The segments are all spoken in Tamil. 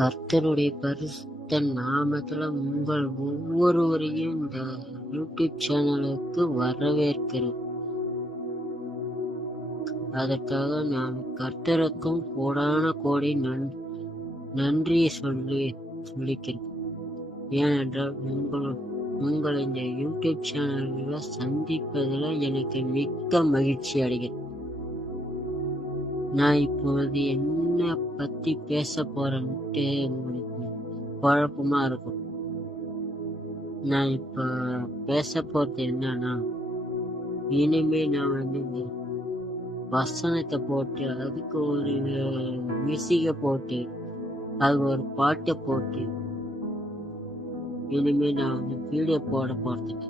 கர்த்தருடைய பரிசுத்த நாமத்துல உங்கள் ஒவ்வொருவரையும் இந்த யூடியூப் சேனலுக்கு வரவேற்கிறோம். அதற்காக நான் கர்த்தருக்கும் கோடான கோடி நன் நன்றியை சொல்லி சொல்லிக்கிறேன். ஏனென்றால் உங்கள் உங்கள் இந்த யூடியூப் சேனல்ல சந்திப்பதில் எனக்கு மிக்க மகிழ்ச்சி அடைகிறேன். நான் இப்பொழுது என்ன பத்தி பேச போறேன்ட்டு உங்களுக்கு குழப்பமா இருக்கும். நான் இப்ப பேச போறது என்னன்னா இனிமே நான் வந்து வசனத்தை போட்டு அதுக்கு ஒரு மியூசிக்கை போட்டு அது ஒரு பாட்டை போட்டு இனிமே நான் வந்து வீடியோ போட போறதுக்கு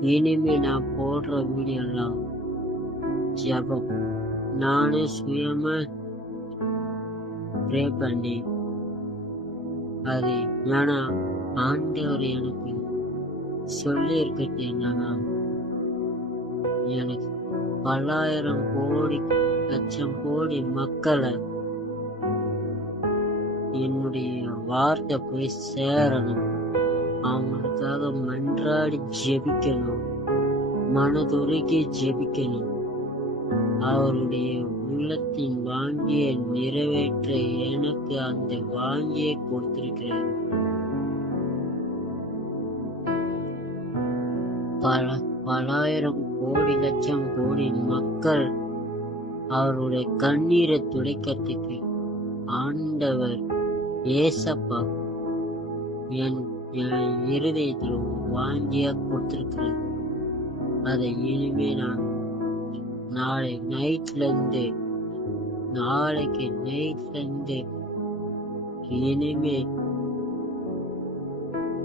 இனிமே நான் போடுற வீடியோ எல்லாம் ஜெபம். நானே சுயமா ப்ரே பண்ணி அது ஏன்னா ஆண்டவர் எனக்கு சொல்லி இருக்கிறது என்னன்னா எனக்கு பல்லாயிரம் கோடி லட்சம் கோடி மக்களை என்னுடைய வார்த்தை போய் சேரணும். அவங்களுக்காக மன்றாடி ஜெபிக்கணும். மனதுருக்கி ஜெபிக்கணும். அவருடைய உள்ளத்தின் வாங்கியை நிறைவேற்ற எனக்கு அந்த வாங்கியை கொடுத்திருக்கிறார். பல பலாயிரம் கோடி லட்சம் கோடி மக்கள் அவருடைய கண்ணீரை துடைக்கிறதுக்கு ஆண்டவர் ஏசப்பா என் என் இருதயத்தில் வாங்கியா கொடுத்திருக்கிறார். அதை இனிமே நான் நாளை நைட்ல இருந்து நாளைக்கு நைட்ல இருந்து இனிமே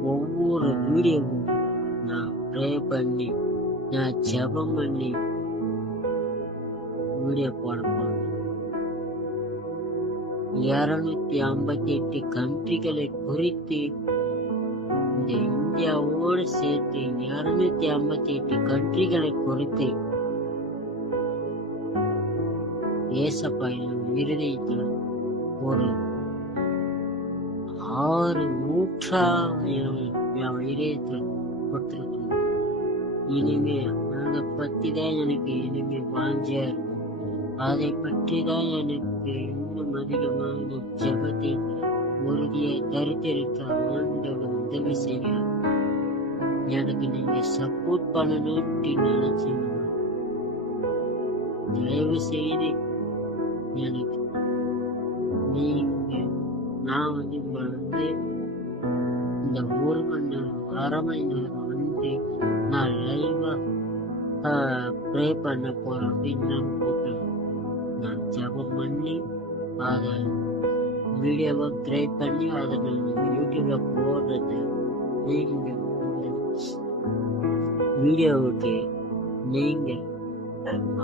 ஒவ்வொரு வீடியோவும் நான் ப்ரே பண்ணி நான் ஜெபம் பண்ணி வீடியோ போட போறேன். இருநூத்தி ஐம்பத்தி எட்டு கண்ட்ரிகளை குறித்து இந்த இந்தியாவோடு சேர்த்து இருநூத்தி ஐம்பத்தி எட்டு கண்ட்ரிகளை குறித்து ஏசப்பா என் இருதயத்தில் ஒரு ஆறு நூற்றா என் என் இதயத்தில் இனிமே அதை பத்தி தான் எனக்கு இனிமே வாஞ்சியா இருக்கும். அதை பற்றி தான் எனக்கு இன்னும் அதிகமான ஜபத்தை உறுதியை தரித்திருக்க ஆண்டவர் உதவி செய்ய எனக்கு நீங்க சப்போர்ட் பண்ணணும்னு நினைச்சீங்க தயவு செய்து எனக்கு நீங்க நான் வந்து உங்களை வந்து இந்த ஒரு மணி நேரம் அரை மணி நேரம் வந்து நான் லைவா ப்ரே பண்ண போறேன் அப்படின்னு நான் கூப்பிடுறேன் நான் ஜெபம் பண்ணி அதை வீடியோவை கிரியேட் பண்ணி அதை நான் யூடியூப்ல போடுறது நீங்க வீடியோவுக்கு நீங்கள்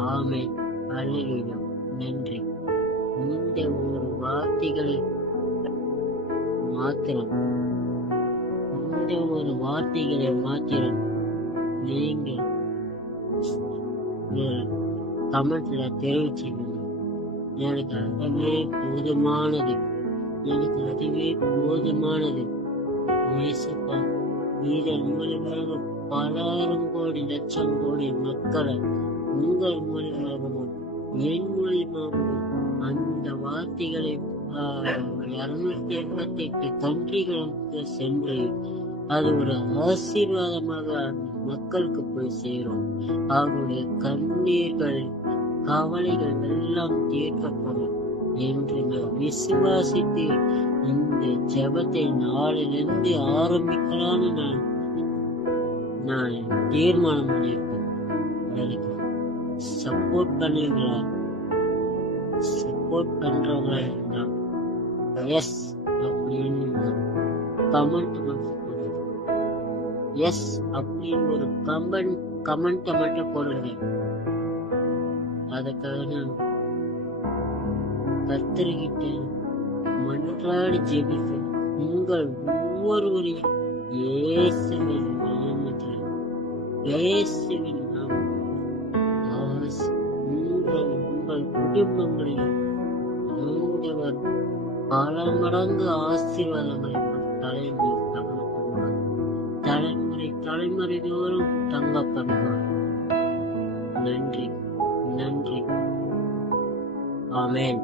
ஆமை அல்லையா நன்றி இந்த ஒரு வார்த்தைகளை மாத்திரம். இந்த ஒரு வார்த்தைகளை மாத்திரம் நீங்கள் கமெண்ட்ல தெரிவிச்சீங்க எனக்கு அதுவே போதுமானது. எனக்கு அதுவே போதுமானது. இயேசுப்பா இதன் மூலமாக பலாயிரம் கோடி லட்சம் கோடி மக்களை உங்கள் மூலியமாகவும் என் மூலியமாகவும் வார்த்தைகளை இருநூத்தி எண்பத்தி எட்டு கண்ட்ரிகளுக்கு சென்று அது ஒரு ஆசீர்வாதமாக மக்களுக்கு போய் சேரும். அவருடைய கண்ணீர்கள் கவலைகள் எல்லாம் தீர்க்கப்படும் என்று நான் விசுவாசித்து இந்த ஜெபத்தை நாளிலிருந்து ஆரம்பிக்கலாம்னு நான் நான் தீர்மானம் பண்ணியிருக்கேன். எனக்கு சப்போர்ட் பண்ணுவீங்களா சப்போர்ட் பண்றவங்களா இருந்தா எஸ் அப்படின்னு கமெண்ட் மட்டும் எஸ் அப்படின்னு ஒரு கமெண்ட் கமெண்ட் மட்டும் போடுங்க. அதுக்காக நான் கர்த்தர்கிட்ட மன்றாடி ஜெபிக்க உங்கள் ஒவ்வொருவரையும் இயேசுவின் நாமத்தில் இயேசுவின் நாமம் உங்கள் உங்கள் குடும்பங்களையும் ஆண்டவர் பல மடங்கு ஆசீர்வாதங்களை தலைமுறை தங்க தலைமுறை தலைமுறை தோறும் தங்க பண்ணுவார் நன்றி நன்றி. ஆமேன்.